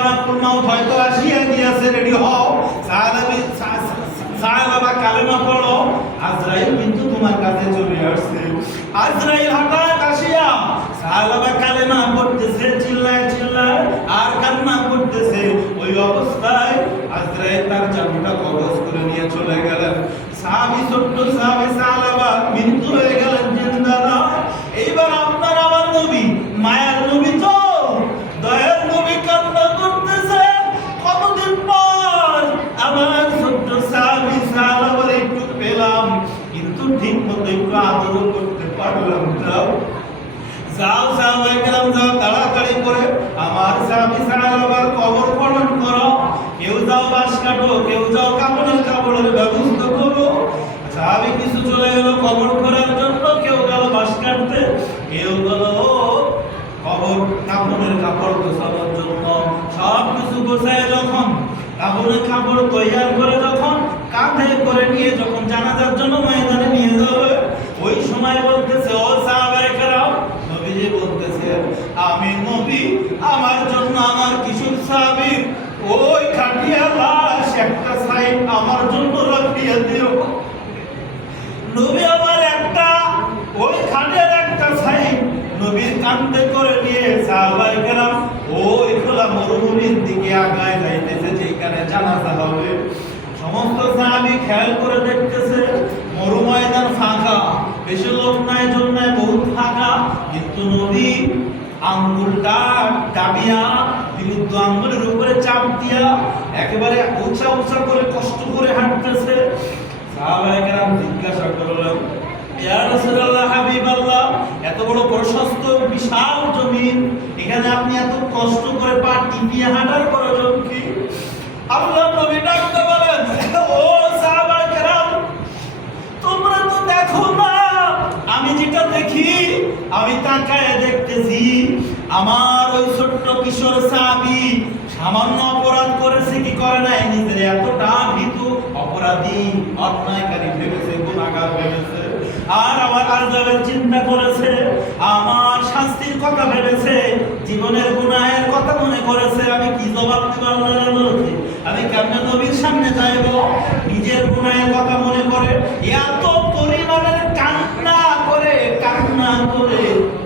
মালাকুল মাউত হয়তো কাছে চলে আসছে। আজরাইল হঠাৎ পড়তেছে, চিল্লায় চিল্লায় আর কান্না করতেছে ওই অবস্থায় আজরাইল তার চাবুটা কবজ করে নিয়ে চলে গেলেন। সাহাবি ছোট্ট সাহাবা সাহাবি সাহাবার কবর খনন করো। কেউ যাও বাস কাটো, কেউ যাও কাপড়ের কাপড়ের ব্যবস্থা করো। সাহাবি কিছু চলে গেল কবর করার জন্য, কেউ গেল বাস কাটতে, কেউ গেল কবর, কাপড়ের কাপড় গোছানোর জন্য। সব কিছু গোছায় যখন, কাপড়ের কাপড় তৈয়ার করে যখন, কাঁধে করে নিয়ে যখন জানাজার জন্য ময়দানে নিয়ে যাবে ওই সময় বলতেছে ও সাহাবায়ে কেরাম নবীজি বলতেছে আমি নবী আমার জন্য আমার কিশোর সাহাবীর ওই খাটিয়া লাশ একটা সাইড আমার জন্য রাখিয়া দিও। নবী আমার একটা, ওই খাটের একটা সাইড নবীর কান্দে করে নিয়ে সাহাবায়ে কেরাম ওই খোলা মরুভূমির দিকে আগায় যাইতেছে যেখানে জানাজা হবে। সমস্ত সাহাবী খেয়াল করে দেখতেছে মরু ময়দান ফাঁকা, বেশি লোক নাই জন্য বহুত ফাঁকা। কিন্তু নবী আঙ্গুলটা বিরুদ্ধ আঙ্গুলের উপরে চাপ দিয়া একেবারে উঁচা উঁচা করে কষ্ট করে হাঁটতেছে। সাহাবায়ে জিজ্ঞাসা হাবিবাল্লাহ, এত বড় প্রশস্ত বিশাল জমিন, এখানে আপনি এত কষ্ট করে পা টিপিয়ে হাঁটার প্রয়োজন কি? আল্লাহ নবী ডাকতে বলেন, ও সাহাবায়ে তোমরা তো দেখো না, আমি যেটা দেখি, আমি তাকায় দেখতেছি, আমার ওই ছোট্ট কিশোর সাহাবি সামান্য অপরাধ করেছে কি করে নাই? নিজের এতটা ভীতু অপরাধী, অন্যায়কারী ভেবেছে, গুণাগার ভেবেছে। আর আমার আরজাবের চিন্তা করেছে, আমার শাস্তির কথা ভেবেছে, জীবনের গুনাহের কথা মনে করেছে। আমি কি জবাব দিব আল্লাহর বলতে আমি কেমনে নবীর সামনে যাইব? নিজের গুনাহের কথা মনে করে, এত পরিমাণের কান্না করে কান্না করে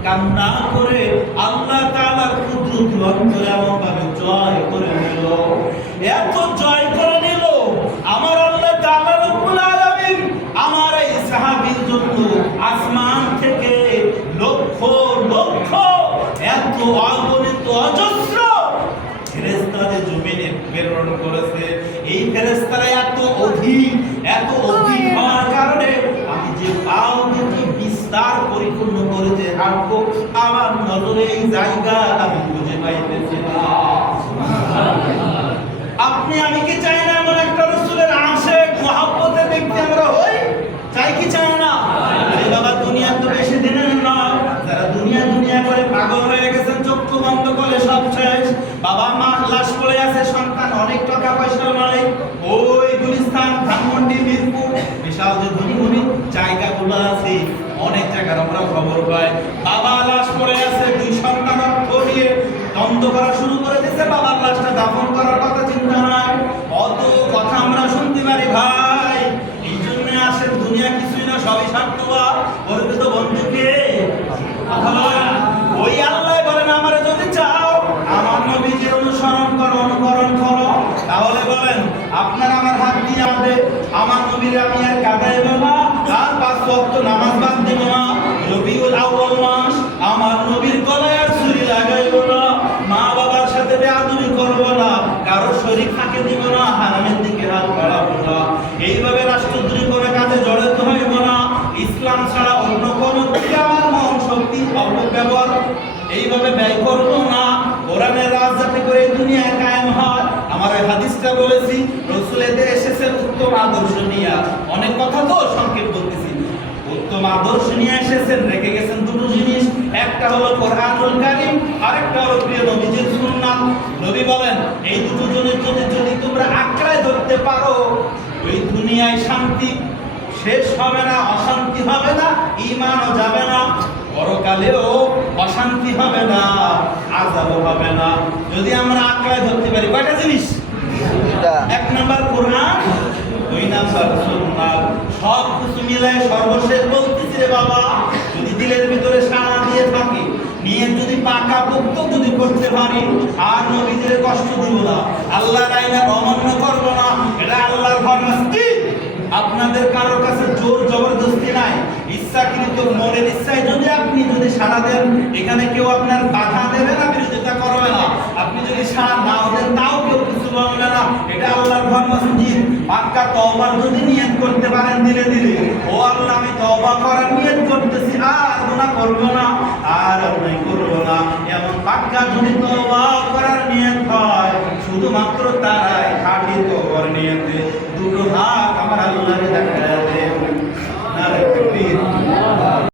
কান্না করে আল্লাহ তাআলার কুদরত অন্তরে এমন ভাবে জয় এত জয় করে নিল। আমার আল্লাহ তাআলা রব্বুল আলামিন আমার এই সাহাবীর জন্য আসমান থেকে লক্ষ লক্ষ এত অগণিত অজস্র ফেরেস্তাদের জমিনে প্রেরণ করেছে। এই ফেরেস্তারা এত অধিক এত অধিক হওয়ার কারণে আমি যে দুটি বিস্তার পরিপূর্ণ করে যে হাঁটবো আমার নজরে এই জায়গা আমি আপনি আমি কি চাই না এমন একটা রসুলের আশেক মহাব্বতের ব্যক্তি আমরা হই? চাই কি চাই না? বাবা, দুনিয়া তো বেশি দিনের না। যারা দুনিয়া দুনিয়া করে পাগল হয়ে গেছেন, চক্ষু বন্ধ করে সব শেষ। বাবা মা লাশ পড়ে আছে, সন্তান অনেক টাকা পয়সার মালিক। ওই গুলিস্তান, ধানমন্ডি, মিরপুর, বিশাল যে ধনী জায়গাগুলো আছে, অনেক জায়গার আমরা খবর পাই। বাবা লাশ পড়ে আছে, দুই সন্তান দিয়ে দ্বন্দ্ব করা শুরু করে দিয়েছে। বাবার লাশটা দাফন করার কথা চিন্তা নাই অত কথা আমরা শুনতে পারি ভাই এই জন্য আসেন দুনিয়া কিছুই না সবই স্বার্থবাদ ওরকে তো বন্ধুকে ওই আল্লাহ বলেন, আমার যদি চাও আমার নবীজির অনুসরণ করো, অনুকরণ করো, তাহলে বলেন, আপনার আমার হাত দিয়ে আমাদের আমার নবীর আমি আর কাঁদাইব এইভাবে ব্যয় করব না। কোরআনের রাজ যাতে করে দুনিয়ায় কায়েম হয়। আমার ওই হাদিসটা বলেছি, রসুল এতে এসেছেন উত্তম আদর্শ নিয়ে। অনেক কথা তো সংক্ষেপ বলতেছি। উত্তম আদর্শ নিয়ে এসেছেন, রেখে গেছেন দুটো জিনিস। একটা হলো কোরআনুল কারীম, আরেকটা হলো প্রিয় নবীজির সুন্নাত। নবী বলেন, এই দুটো জিনিস যদি যদি তোমরা আঁকড়ায় ধরতে পারো, ওই দুনিয়ায় শান্তি শেষ হবে না, অশান্তি হবে না ইমানও যাবে না। পরকালেও অশান্তি হবে না আজাবও হবে না। যদি আমরা আঁকড়ায় ধরতে পারি কয়টা জিনিস? এক নাম্বার কোরআন দুই নাম্বার সুন্নাহ সব কিছু মিলায় সর্বশেষ বলতেছি রে বাবা যদি দিলের ভিতরে সাড়া দিয়ে থাকে নিয়ে যদি পাকা পোক্ত যদি করতে পারি আর নবীদের কষ্ট দিব না আল্লাহর আইনের অমান্য করব না এটা আল্লাহর ফরমাস্তি আপনাদের কারোর কাছে কিন্তু মনের ইচ্ছায় যদি আপনি যদি সাড়া দেন, এখানে কেউ আপনার বাধা দেবে না, বিরোধিতা করবে না। আপনি যদি সাড়া নাও দেন, তাও কেউ কিছু বলবে না। এটা আল্লাহর ঘর মসজিদ পাক্কা তবা যদি নিয়ত করতে পারেন ধীরে ধীরে ও আল্লাহ, আমি তবা করার নিয়ত করতেছি, আর গোনা করব না, আর আপনি করব না। এমন পাক্কা যদি তবা করার নিয়ত হয়, শুধুমাত্র তারাই খাটি তবর নিয়তে দুটো হাত আমার আল্লাহকে দেখা